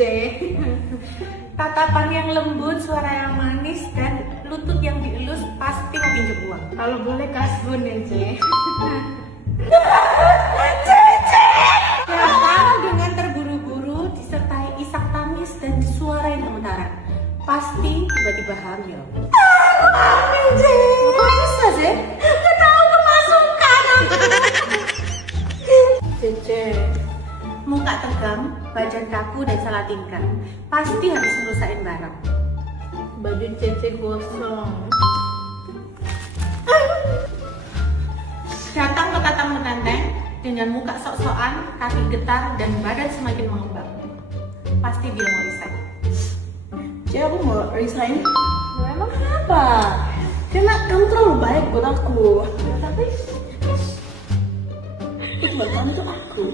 C. Tatapan yang lembut, suara yang manis, dan lutut yang dielus pasti mau pinjam uang. Kalau boleh kasbon ya, C. Datang dengan terburu-buru, disertai isak tangis dan suara yang gemetaran. Pasti tiba-tiba hamil. Hamil, C. Kok bisa, C? Gak tahu kemasukan aku. Cece, muka tegang, badan kaku dan salah tingkah. Pasti habis merusakin barang. Baju Cece gosong. Datang ke tatang menenteng dengan muka sok-sokan, kaki getar dan badan semakin mengembang. Pasti dia mau resign. Cek, aku mau resign. Emang kenapa? Karena kamu terlalu baik buat aku. Tapi Iqbal, kamu tuh aku.